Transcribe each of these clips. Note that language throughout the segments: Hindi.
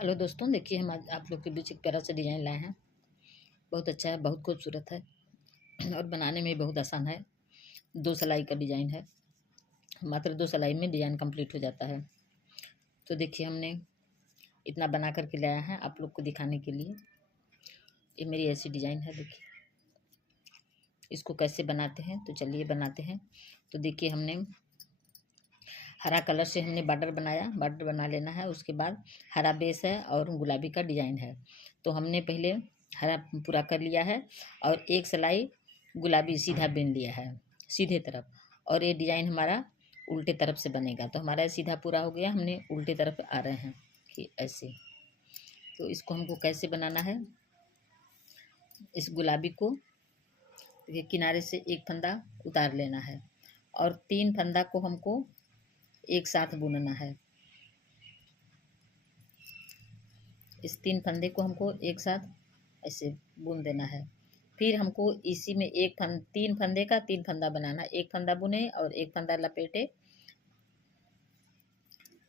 हेलो दोस्तों, देखिए हम आज आप लोग के बीच एक प्यारा सा डिज़ाइन लाए हैं। बहुत अच्छा है, बहुत खूबसूरत है और बनाने में बहुत आसान है। 2 सिलाई का डिज़ाइन है। मात्र 2 सिलाई में डिज़ाइन कंप्लीट हो जाता है। तो देखिए हमने इतना बना कर के लाया है आप लोग को दिखाने के लिए। ये मेरी ऐसी डिज़ाइन है, देखिए। इसको कैसे बनाते हैं तो चलिए बनाते हैं। तो देखिए हमने हरा कलर से हमने बॉर्डर बनाया, बॉर्डर बना लेना है। उसके बाद हरा बेस है और गुलाबी का डिज़ाइन है। तो हमने पहले हरा पूरा कर लिया है और एक सिलाई गुलाबी सीधा बिन लिया है सीधे तरफ, और ये डिज़ाइन हमारा उल्टे तरफ से बनेगा। तो हमारा सीधा पूरा हो गया, हमने उल्टे तरफ आ रहे हैं कि ऐसे। तो इसको हमको कैसे बनाना है, इस गुलाबी को ये किनारे से एक फंदा उतार लेना है और 3 फंदा को हमको एक साथ बुनना है। इस 3 फंदे को हमको एक साथ ऐसे बुन देना है। फिर हमको इसी में 3 फंदे का 3 फंदा बनाना। एक फंदा बुने और एक फंदा लपेटे,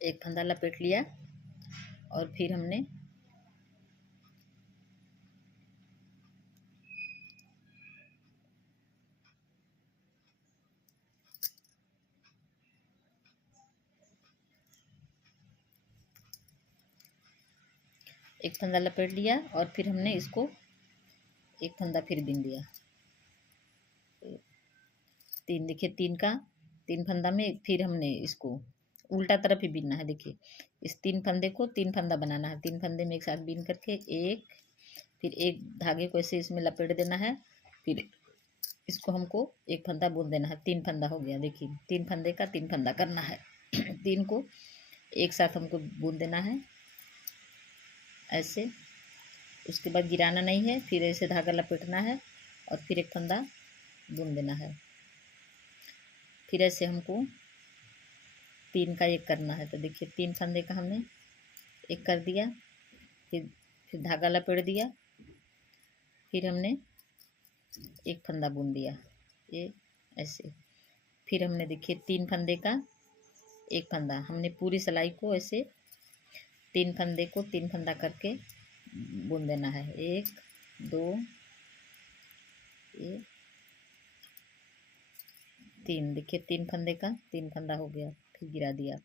एक फंदा लपेट लिया और फिर हमने एक फंदा लपेट लिया और फिर हमने इसको एक फंदा फिर बिन दिया। 3 देखिए, 3 फंदा में फिर हमने इसको उल्टा तरफ ही बीनना है। देखिए, इस 3 फंदे को 3 फंदा बनाना है। 3 फंदे में एक साथ बीन करके एक, फिर एक धागे को ऐसे इसमें लपेट देना है। फिर इसको हमको एक फंदा बुन देना है। 3 फंदा हो गया। देखिए, 3 फंदे का 3 फंदा करना है। 3 को एक साथ हमको बुन देना है ऐसे। उसके बाद गिराना नहीं है, फिर ऐसे धागा लपेटना है और फिर एक फंदा बुन देना है। फिर ऐसे हमको 3 का एक करना है। तो देखिए, 3 फंदे का हमने एक कर दिया, फिर धागा लपेट दिया, फिर हमने एक फंदा बुन दिया ये ऐसे। फिर हमने देखिए 3 फंदे का एक फंदा, हमने पूरी सिलाई को ऐसे 3 फंदे को 3 फंदा करके बुन देना है। 1 2 ये 3। देखिए, 3 फंदे का 3 फंदा हो गया, फिर गिरा दिया।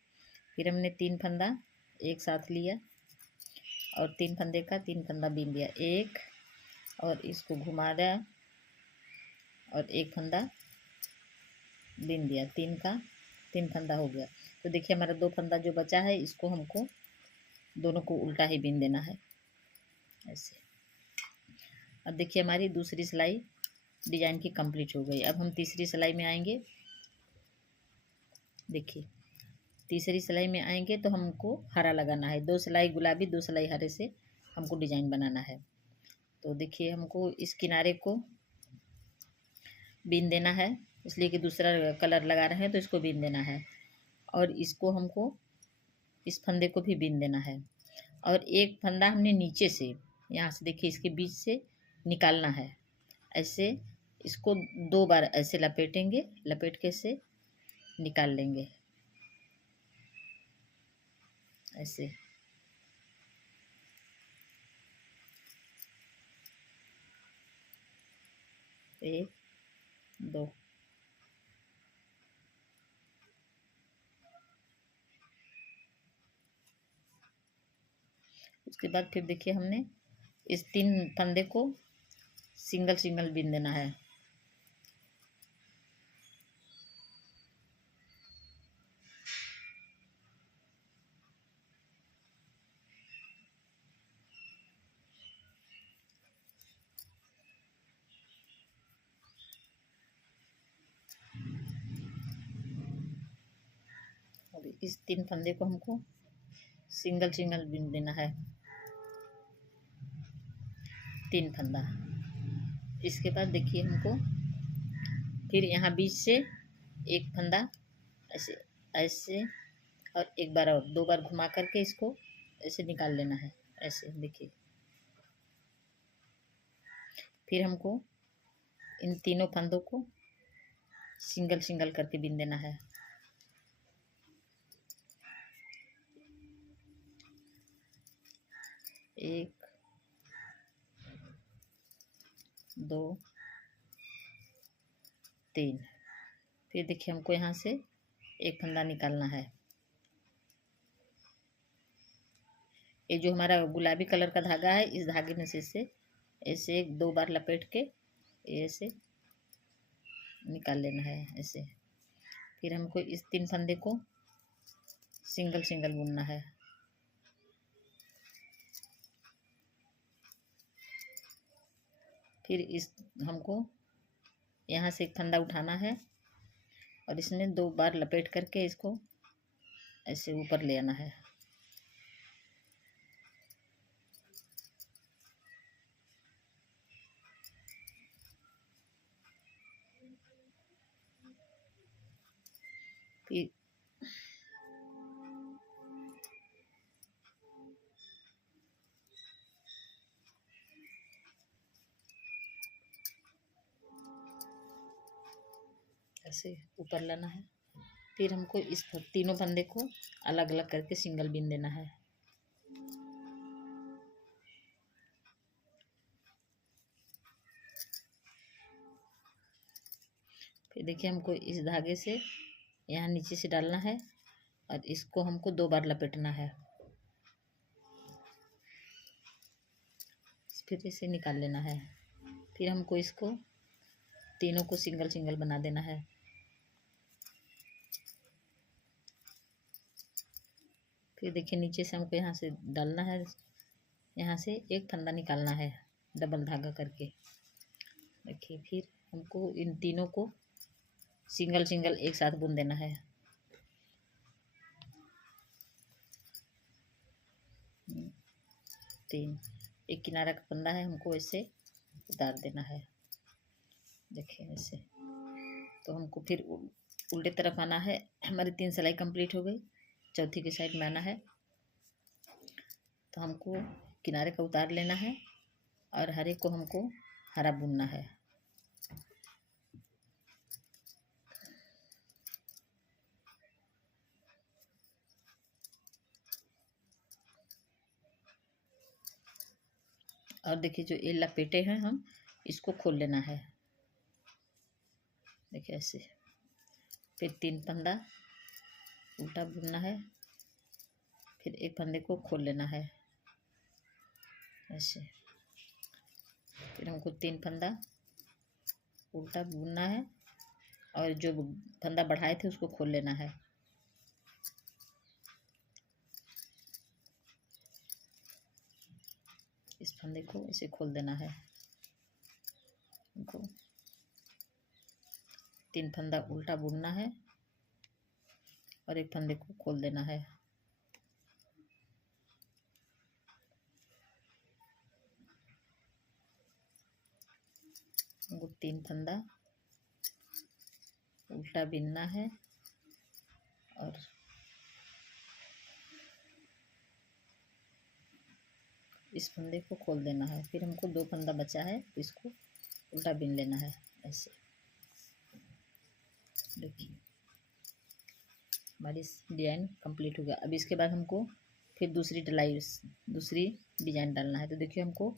फिर हमने 3 फंदा एक साथ लिया और 3 फंदे का 3 फंदा बीन दिया, एक, और इसको घुमा दिया और एक फंदा बीन दिया। 3 का 3 फंदा हो गया। तो देखिए, हमारा 2 फंदा जो बचा है, इसको हमको दोनों को उल्टा ही बीन देना है ऐसे। अब देखिए, हमारी दूसरी सिलाई डिजाइन की कंप्लीट हो गई। अब हम तीसरी सिलाई में आएंगे। देखिए, तीसरी सिलाई में आएंगे तो हमको हरा लगाना है। 2 सिलाई गुलाबी, 2 सिलाई हरे से हमको डिजाइन बनाना है। तो देखिए, हमको इस किनारे को बीन देना है, इसलिए कि दूसरा कलर लगा रहे हैं तो इसको बीन देना है। और इसको हमको इस फंदे को भी बीन देना है। और एक फंदा हमने नीचे से, यहाँ से देखिए, इसके बीच से निकालना है ऐसे। इसको 2 बार ऐसे लपेटेंगे, लपेट के से निकाल लेंगे ऐसे। 1 2 उसके बाद फिर देखिए, हमने इस 3 फंदे को सिंगल सिंगल बीन देना है। और इस 3 फंदे को हमको सिंगल सिंगल बीन देना है, 3 फंदा। इसके बाद देखिए, हमको फिर यहाँ बीच से एक फंदा ऐसे ऐसे, और एक बार और 2 बार घुमा करके इसको ऐसे निकाल लेना है ऐसे। देखिए, फिर हमको इन तीनों फंदों को सिंगल सिंगल करके बीन देना है। 1 2 3। फिर देखिए हमको यहाँ से एक फंदा निकालना है। ये जो हमारा गुलाबी कलर का धागा है, इस धागे में से ऐसे 1-2 बार लपेट के ऐसे निकाल लेना है ऐसे। फिर हमको इस 3 फंदे को सिंगल सिंगल बुनना है। फिर इस हमको यहाँ से एक फंदा उठाना है और इसमें 2 बार लपेट करके इसको ऐसे ऊपर ले आना है। फिर ऐसे ऊपर लाना है। फिर हमको इस तीनों फंदे को अलग अलग करके सिंगल बीन देना है। फिर देखिए हमको इस धागे से यहाँ नीचे से डालना है और इसको हमको 2 बार लपेटना है। फिर इसे निकाल लेना है। फिर हमको इसको तीनों को सिंगल सिंगल बना देना है। फिर देखिए नीचे से हमको यहाँ से डालना है, यहाँ से एक फंदा निकालना है डबल धागा करके। देखिए फिर हमको इन तीनों को सिंगल सिंगल एक साथ बुन देना है। तीन, एक किनारा का फंदा है, हमको ऐसे उतार देना है। देखिए ऐसे। तो हमको फिर उल्टे तरफ आना है। हमारी 3 सिलाई कंप्लीट हो गई। चौथी के साइड में आना है। तो हमको किनारे का उतार लेना है और हर एक को हमको हरा बुनना है। और देखिए जो ये लपेटे हैं हम इसको खोल लेना है। देखिए ऐसे। फिर 3 फंदा उल्टा बुनना है। फिर एक फंदे को खोल लेना है ऐसे। फिर हमको 3 फंदा उल्टा बुनना है और जो फंदा बढ़ाए थे उसको खोल लेना है। इस फंदे को ऐसे खोल देना है। हमको 3 फंदा उल्टा बुनना है और एक फंदे को खोल देना है। हमको 3 फंदा उल्टा बिनना है और इस फंदे को खोल देना है। फिर हमको 2 फंदा बचा है, इसको उल्टा बिन लेना है ऐसे। देखिए हमारी डिजाइन कंप्लीट हो गया। अब इसके बाद हमको फिर दूसरी डिजाइन डालना है। तो देखिए हमको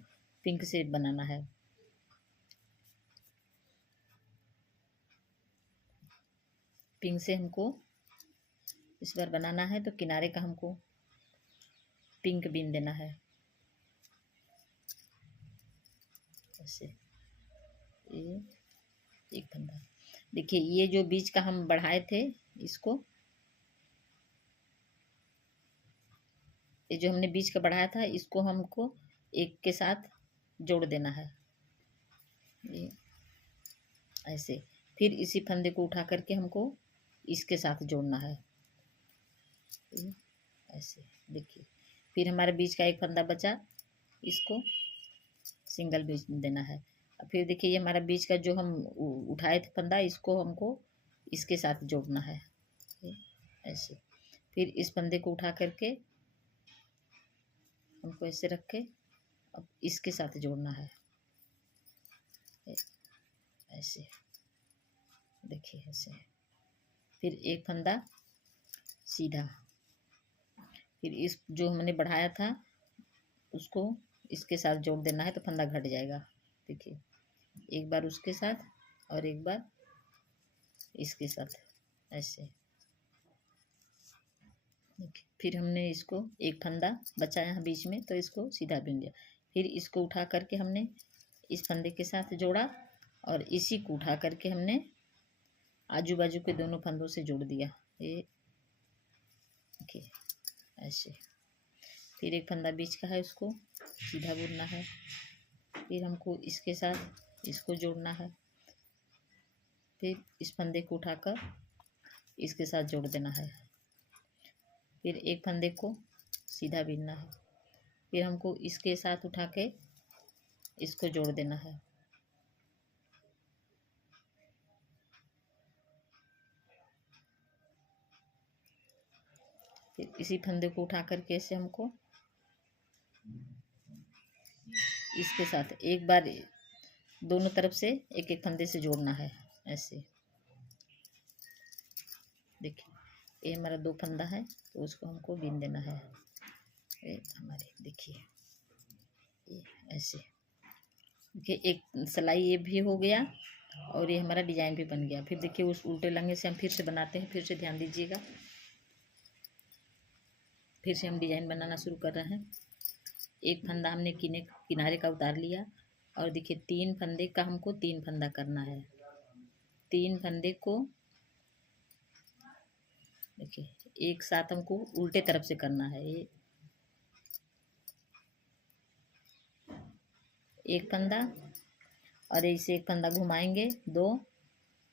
पिंक से बनाना है। पिंक से हमको इस बार बनाना है तो किनारे का हमको पिंक बीन देना है ऐसे। ये एक फंदा। देखिए ये जो बीच का हम बढ़ाए थे इसको, ये जो हमने बीच का बढ़ाया था इसको हमको एक के साथ जोड़ देना है ये ऐसे। फिर इसी फंदे को उठा करके हमको इसके साथ जोड़ना है ये ऐसे। देखिए फिर हमारे बीच का एक फंदा बचा, इसको सिंगल बीच देना है। फिर देखिए ये हमारा बीच का जो हम उठाए थे फंदा, इसको हमको इसके साथ जोड़ना है ऐसे। फिर इस फंदे को उठा करके हमको ऐसे रख के अब इसके साथ जोड़ना है ऐसे। देखिए ऐसे। फिर एक फंदा सीधा, फिर इस जो हमने बढ़ाया था उसको इसके साथ जोड़ देना है तो फंदा घट जाएगा। देखिए, एक बार उसके साथ और एक बार इसके साथ ऐसे। देखिए, फिर हमने इसको एक फंदा बचा यहाँ बीच में तो इसको सीधा बिन लिया। फिर इसको उठा करके हमने इस फंदे के साथ जोड़ा और इसी को उठा करके हमने आजू बाजू के दोनों फंदों से जोड़ दिया। ये देखिए ऐसे। फिर एक फंदा बीच का है, उसको सीधा बुनना है। फिर हमको इसके साथ इसको जोड़ना है। फिर इस फंदे को उठाकर इसके साथ जोड़ देना है। फिर एक फंदे को सीधा बिनना है। फिर हमको इसके साथ उठा के इसको जोड़ देना है। फिर इसी फंदे को उठा करके ऐसे हमको इसके साथ एक बार दोनों तरफ से एक एक फंदे से जोड़ना है ऐसे। देखिए, ये हमारा दो फंदा है तो उसको हमको बीन देना है। ये हमारे देखिए ये ऐसे। देखिए, एक सिलाई ये भी हो गया और ये हमारा डिजाइन भी बन गया। फिर देखिए, उस उल्टे लंगे से हम फिर से बनाते हैं। फिर से ध्यान दीजिएगा, फिर से हम डिजाइन बनाना शुरू कर रहे हैं। एक फंदा हमने किनारे का उतार लिया और देखिए, तीन फंदे का हमको तीन फंदा करना है। तीन फंदे को देखिए एक साथ हमको उल्टे तरफ से करना है। ये एक फंदा और ऐसे एक फंदा घुमाएंगे, दो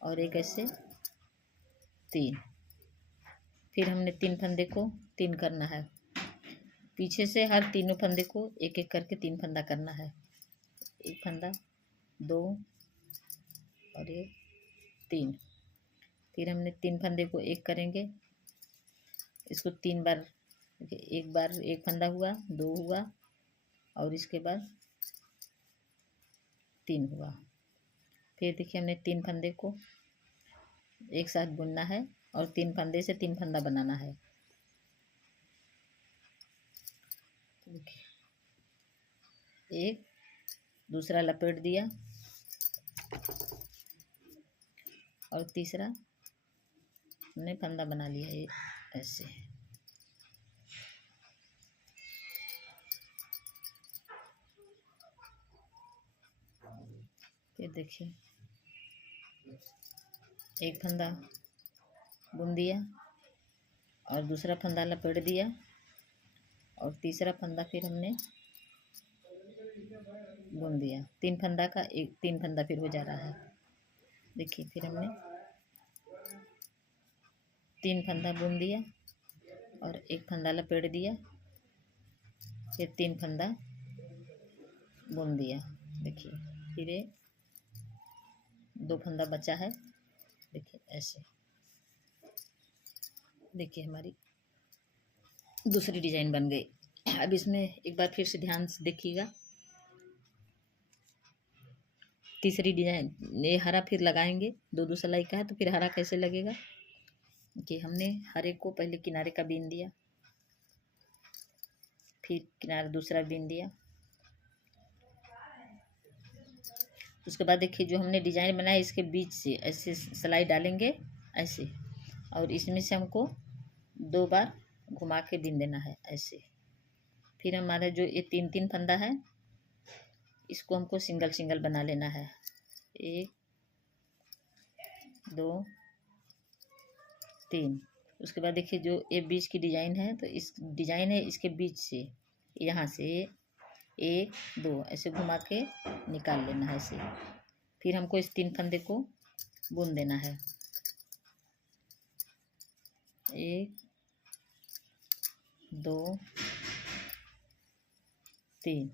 और एक ऐसे तीन। फिर हमने तीन फंदे को तीन करना है। पीछे से हर तीनों फंदे को एक एक करके तीन फंदा करना है। एक फंदा, दो और ये तीन। फिर हमने तीन फंदे को एक करेंगे, इसको तीन बार। एक बार एक फंदा हुआ, दो हुआ और इसके बाद तीन हुआ। फिर देखिए, हमने तीन फंदे को एक साथ बुनना है और तीन फंदे से तीन फंदा बनाना है। देखिए, एक दूसरा लपेट दिया और तीसरा हमने फंदा बना लिया ये ऐसे। फिर देखिए, एक फंदा बुन दिया और दूसरा फंदा लपेट दिया और तीसरा फंदा फिर हमने बुन दिया। तीन फंदा का एक तीन फंदा फिर हो जा रहा है। देखिए, फिर हमने तीन फंदा बुन दिया और एक फंदा लपेट दिया, फिर तीन फंदा बुन दिया। देखिए, फिर ये दो फंदा बचा है। देखिए ऐसे। देखिए, हमारी दूसरी डिजाइन बन गई। अब इसमें एक बार फिर से ध्यान से देखिएगा। तीसरी डिजाइन ये हरा फिर लगाएंगे। दो दो सिलाई का है तो फिर हरा कैसे लगेगा कि हमने हरे को पहले किनारे का बीन दिया, फिर किनारा दूसरा बीन दिया। उसके बाद देखिए, जो हमने डिजाइन बनाया इसके बीच से ऐसे सिलाई डालेंगे ऐसे और इसमें से हमको दो बार घुमा के बीन देना है ऐसे। फिर हमारा जो ये तीन तीन फंदा है इसको हमको सिंगल सिंगल बना लेना है। एक, दो, तीन। उसके बाद देखिए, जो ये बीच की डिजाइन है तो इस डिजाइन है इसके बीच से यहाँ से एक दो ऐसे घुमा के निकाल लेना है ऐसे। फिर हमको इस तीन फंदे को बुन देना है। एक, दो, तीन।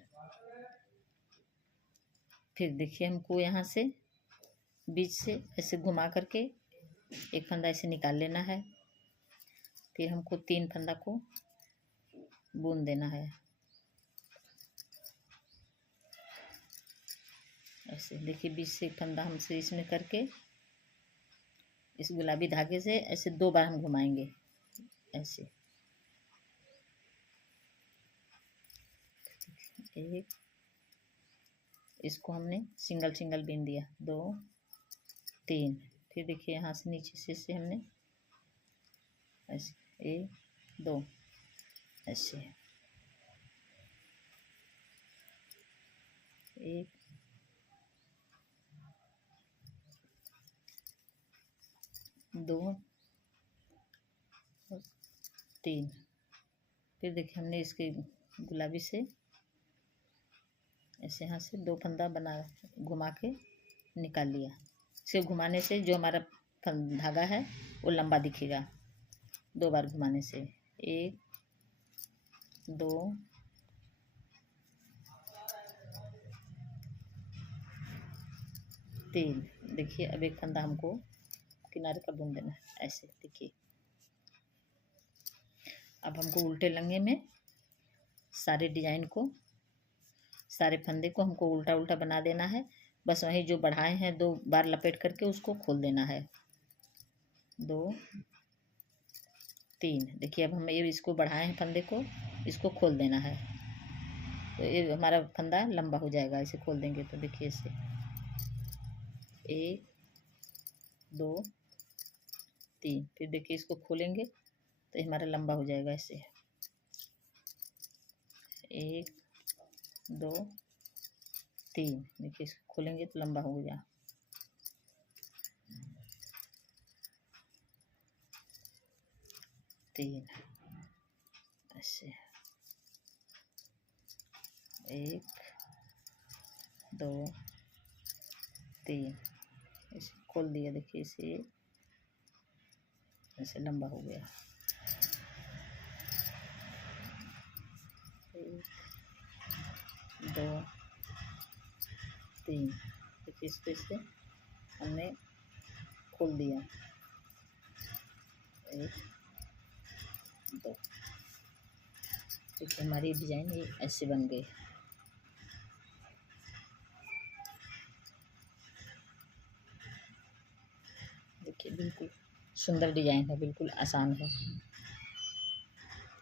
फिर देखिए, हमको यहाँ से बीच से ऐसे घुमा करके एक फंदा ऐसे निकाल लेना है। फिर हमको तीन फंदा को बुन देना है ऐसे। देखिए, बीच से एक फंदा हमसे इसमें करके इस गुलाबी धागे से ऐसे दो बार हम घुमाएंगे ऐसे। एक, इसको हमने सिंगल सिंगल बीन दिया, 2 3। फिर देखिए यहाँ से नीचे से हमने ऐसे 1 2 ऐसे 1 2 3। फिर देखिए हमने इसके गुलाबी से ऐसे यहाँ से 2 फंदा बना घुमा के निकाल लिया। सिर्फ घुमाने से जो हमारा धागा है वो लंबा दिखेगा। 2 बार घुमाने से 1 2 3। देखिए अब एक फंदा हमको किनारे का बुन देना है ऐसे। देखिए अब हमको उल्टे लंगे में सारे डिजाइन को, सारे फंदे को हमको उल्टा उल्टा बना देना है। बस वही जो बढ़ाए हैं 2 बार लपेट करके उसको खोल देना है। 2 3। देखिए अब हम ये इसको बढ़ाए हैं फंदे को, इसको खोल देना है तो ये हमारा फंदा लंबा हो जाएगा। इसे खोल देंगे तो देखिए इसे 1 2 3। फिर देखिए इसको खोलेंगे तो ये हमारा लंबा हो जाएगा ऐसे 1 2 3। देखिए इसको खोलेंगे तो लंबा हो गया। 3 ऐसे 1 2 3 इसे खोल दिया। देखिए इसे ऐसे लंबा हो गया। 1 2 3। देखिए इस पे से हमने खोल दिया 1 2। देखिए हमारी डिजाइन ये ऐसे बन गई। देखिए बिल्कुल सुंदर डिजाइन है, बिल्कुल आसान है।